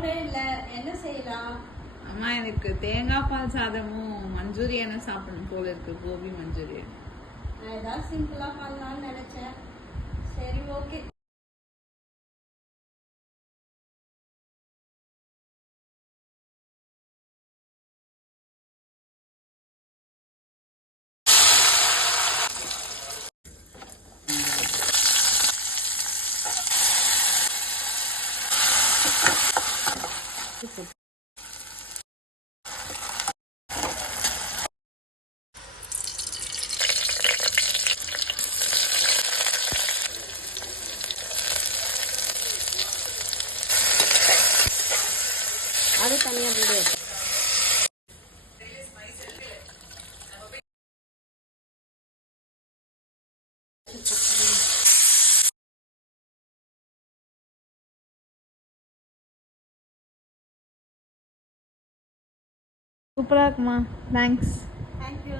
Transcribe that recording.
மூடே இல்லை, என்ன செய்யலாம்? அம்மா எனக்கு தேங்காய் பால் சாதமும் மஞ்சூரியனும் சாப்பிடணும் போல இருக்கு, கோபி மஞ்சூரியன். நான் ஏதாவது சிம்பிளா பண்ணலாம்னு நினைச்சேன். சரி, ஓகே. அது தனியாக வீடியோ. சூப்பராக இருக்குமா? தேங்க்ஸ். தேங்க்யூ.